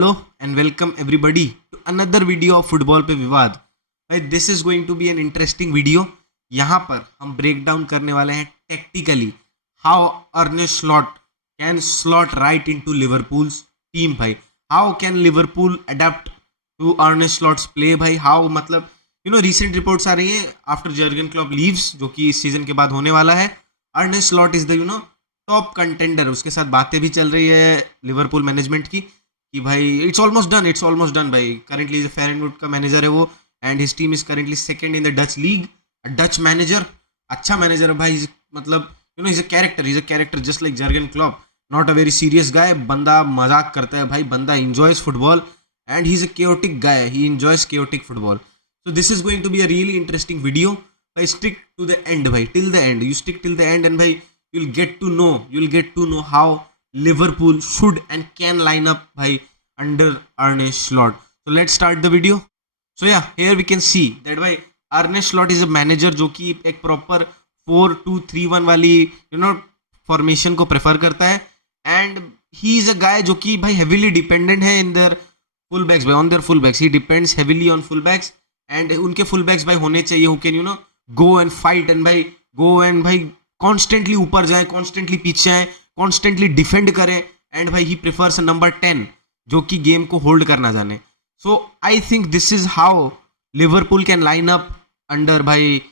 Hello and welcome everybody to another video of football पे विवाद। भाई this is going to be an interesting video. यहाँ पर हम ब्रेक डाउन करने वाले हैं tactically how Arne Slot can Slot right into Liverpool's team. भाई how can Liverpool adapt to Arne Slot's play. भाई हाउ मतलब रिसेंट रिपोर्ट्स आ रही है आफ्टर जर्गन क्लॉप लीव्स, जो कि इस सीजन के बाद होने वाला है। Arne Slot is the top contender. उसके साथ बातें भी चल रही है लिवरपूल मैनेजमेंट की कि भाई इट्स ऑलमोस्ट डन भाई। करेंटली इज फेरेनवुड का मैनेजर है वो, and his team is currently second in the Dutch league. Dutch manager, अच्छा मैनेजर है भाई। मतलब is a character just like Jurgen Klopp. Not a very serious guy. बंदा मजाक करता है भाई, बंदा enjoys football and he is a chaotic guy. He enjoys chaotic football. So this is going to be a really interesting video. भाई stick to the end भाई, till the end. You stick till the end and भाई you'll get to know how Liverpool should and can line up by under Arne Slot. So let's start the video. So yeah, here we can see that by Arne Slot is a manager जो कि एक proper 4-2-3-1 वाली formation को prefer करता है। And he is अ गाय जो कि भाई हेविली डिपेंडेंट है इन देयर फुल बैक्स भाई, on their full backs. He depends heavily on full backs and उनके फुल बैक्स भाई होने चाहिए who can go and fight and भाई कॉन्स्टेंटली ऊपर जाए, कॉन्स्टेंटली पीछे आए, कॉन्स्टेंटली डिफेंड करें। एंड भाई ही प्रेफर्स नंबर 10 जो कि गेम को होल्ड करना जाने। So I think this is how Liverpool can line up under भाई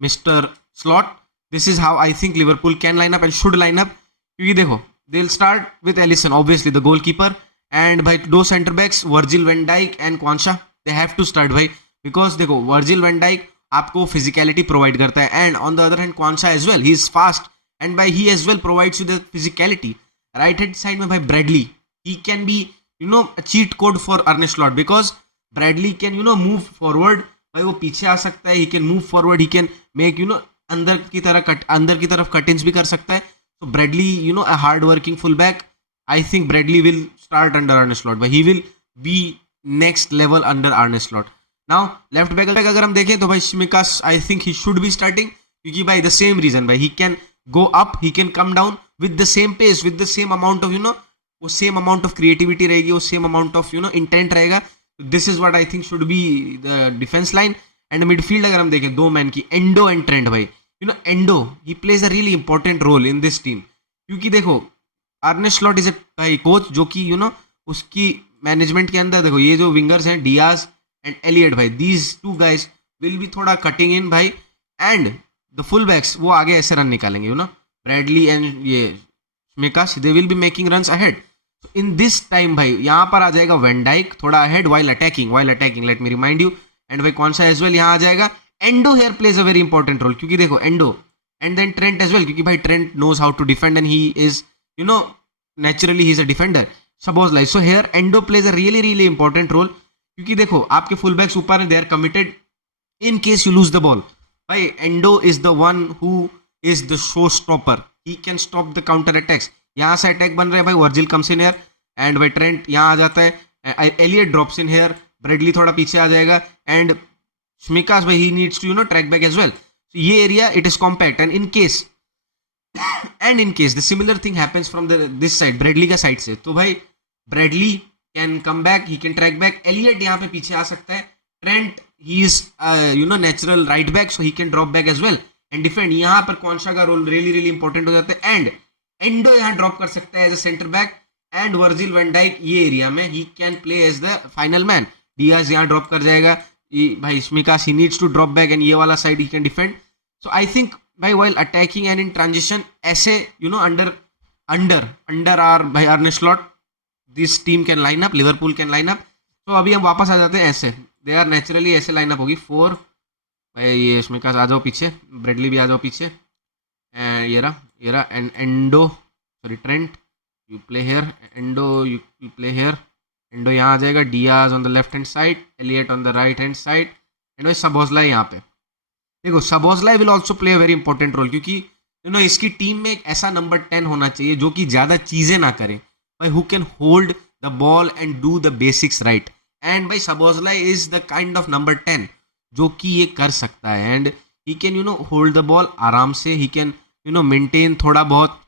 mister Slot. This is how I think Liverpool can line up and should line up. क्योंकि देखो they will start with Alisson obviously the goalkeeper, and भाई दो centre backs Virgil van Dijk and Quansah. They have to start भाई, because देखो Virgil van Dijk आपको physicality provide करता है, and on the other hand Quansah as well, he is fast and by he as well provides you the physicality. Right hand side में भाई Bradley, he can be a cheat code for Arne Slot because Bradley can move forward। भाई वो पीछे आ सकता है, he can move forward, he can make अंदर की तरफ कट ins भी कर सकता है। तो Bradley a hard working full back। I think Bradley will start under Arne Slot, but he will be next level under Arne Slot। Now left back अगर हम देखें तो भाई Tsimikas I think he should be starting, क्योंकि भाई the same reason भाई, he can go up, he can come down with the same pace, with the same amount of वो same amount of creativity रहेगी, वो same amount of intent रहेगा। This is what I think should be the defence line. And midfield अगर हम देखें दो man की, Endo and Trent भाई, Endo he plays a really important role in this team. क्योंकि देखो आर्ने स्लॉट इज भाई कोच जो कि उसकी मैनेजमेंट के अंदर देखो ये जो विंगर्स हैं डियाज एंड एलियट भाई, these two guys will be थोड़ा कटिंग इन भाई, एंड द फुल बैक्स वो आगे ऐसे रन निकालेंगे ब्रैडली एंड ये Tsimikas, they will be making runs ahead. In this time भाई यहाँ पर आ जाएगा वैन डाइक थोड़ा ahead while attacking let me remind you. And भाई कौन सा एज वेल यहाँ आ जाएगा, Endo here plays a very important role, क्योंकि देखो Endo and then Trent as well, क्योंकि भाई Trent knows how to defend and he is naturally he is a defender. Suppose like so here Endo plays a really really important role, क्योंकि देखो आपके full backs ऊपर हैं, they are committed in case you lose the ball. भाई Endo is the one who is the showstopper, he can stop the counter attacks. यहाँ से attack बन रहे हैं भाई, Virgil comes in here and भाई ट्रेंट यहाँ आ जाता है, Elliott drops in here, Bradley थोड़ा पीछे आ जाएगा, एंड स्मिकास भाई he needs to track back as well. ये area it is compact, and in case the similar thing happens from this side, Bradley का साइड से, तो भाई Bradley can come back, he can track back, Elliott यहाँ पे पीछे आ सकता है, Trent he is natural right back so he can drop back as well and defend. यहाँ पर कौनसा का रोल रियली रियली इंपॉर्टेंट हो जाता है, एंड एंडो यहाँ ड्रॉप कर सकता है as a centre back, and Virgil van Dijk ये एरिया में he can play as the final man. Diaz यहाँ ड्रॉप कर जाएगा, भाई Tsimikas he needs to drop back and ये वाला side he can defend. So I think भाई while attacking and in transition ऐसे अंडर आर भाई Arne Slot this team can line up, Liverpool can line up. तो अभी हम वापस आ जाते हैं ऐसे, दे आर नेचुरली ऐसे लाइन अप होगी 4 भाई, ये स्मिकास आ जाओ पीछे, ब्रेडली भी आ जाओ पीछे, ये रहा and Endo sorry Trent you play here, Endo you play here, Endo यहाँ आ जाएगा, Diaz on the left hand side, Elliott on the right hand side, and भाई सबोजला यहाँ पे। देखो Szoboszlai will also play very important role, क्योंकि इसकी team में एक ऐसा नंबर 10 होना चाहिए जो कि ज़्यादा चीज़ें ना करे भाई, who can hold the ball and do the basics right. And भाई Szoboszlai is the kind of number 10 जो कि ये कर सकता है, and he can hold the ball आराम से, ही कैन मेंटेन थोड़ा बहुत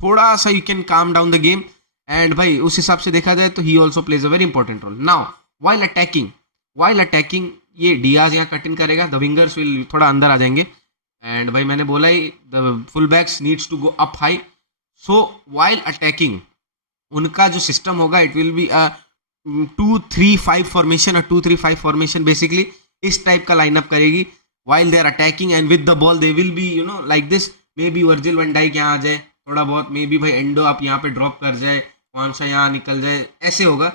थोड़ा सा, you can calm down the game and भाई उस हिसाब से देखा जाए तो he also plays a very important role. Now while attacking ये डियाज यहाँ कट इन करेगा, द विंगर्स विल थोड़ा अंदर आ जाएंगे. एंड भाई मैंने बोला he the full backs needs to go up high. So while attacking उनका जो सिस्टम होगा it will be a 2-3-5 formation, a 2-3-5 formation basically इस टाइप का लाइनअप करेगी while they are attacking and with the ball they will be like this. Maybe Virgil van Dijk यहाँ आ जाए थोड़ा बहुत, मे बी भाई एंडो आप यहाँ पे ड्रॉप कर जाए, कौन सा यहाँ निकल जाए, ऐसे होगा.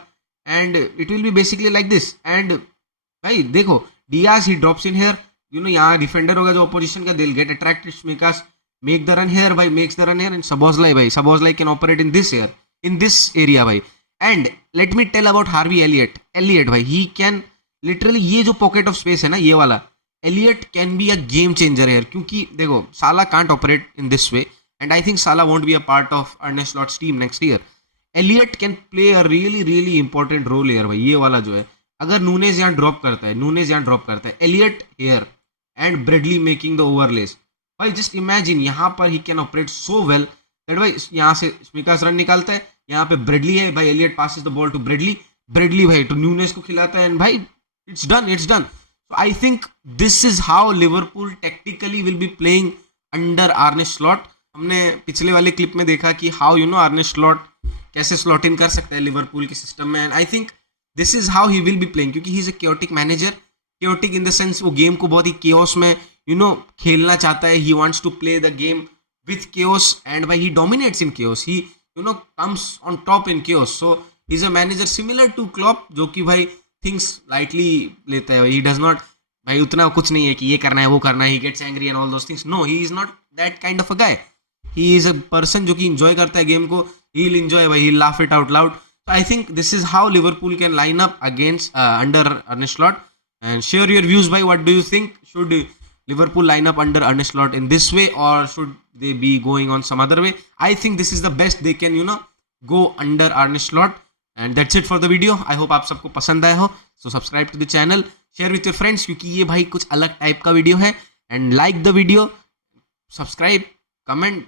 And it will be basically like this. And भाई देखो Diaz he drops in here, यहाँ डिफेंडर होगा जो अपोजिशन का, दिल गेट अट्रैक्टेड, स्मिकास मेक द रन हेयर भाई, makes the run here. And Szoboszlai can operate in this air, in this area भाई. And let me tell about Harvey Elliott भाई, he can literally, ये जो pocket of space है ना ये वाला, Elliott can be a game changer here. क्योंकि देखो Salah can't operate in this way and I think Salah won't be a part of Arne Slot's team next year. Elliott can play a really really important role here भाई, ये वाला जो है. अगर Nunez यहाँ drop करता है, Elliot here and Bradley making the overlaps भाई, जस्ट इमेजिन यहाँ पर he can operate so well that भाई यहाँ से स्मिकास रन निकालता है, यहाँ पे ब्रेडली है भाई, Elliot passes the ball to Bradley भाई टू न्यूनेस को खिलाता है एंड भाई it's done. So I think this is how Liverpool tactically will be playing under Arne Slot. हमने पिछले वाले क्लिप में देखा कि how Arne Slot कैसे स्लॉट इन कर सकता है लिवरपूल के सिस्टम में. And I think this is how he will be playing, क्योंकि he is a chaotic manager. chaotic in the sense वो गेम को बहुत ही chaos में खेलना चाहता है. He wants to play the game with chaos and भाई he dominates in chaos. He comes on top in chaos. So he is a manager similar to Klopp, जो कि भाई थिंग्स लाइटली लेता है. ही डज नॉट भाई उतना कुछ नहीं है कि ये करना है वो करना है, he gets angry and all those things. No, he is not that kind of a guy. He is a person जो कि इंजॉय करता है गेम को. ही विल इंजॉय भाई, he laugh it out loud. So I think this is how Liverpool can line up against under Arne Slot. And share your views by what do you think? Should Liverpool line up under Arne Slot in this way or should they be going on some other way? I think this is the best they can go under Arne Slot. And that's it for the video. I hope आप सबको पसंद आया हो. So subscribe to the channel, share with your friends क्योंकि ये भाई कुछ अलग टाइप का वीडियो है. And like the video, subscribe, comment.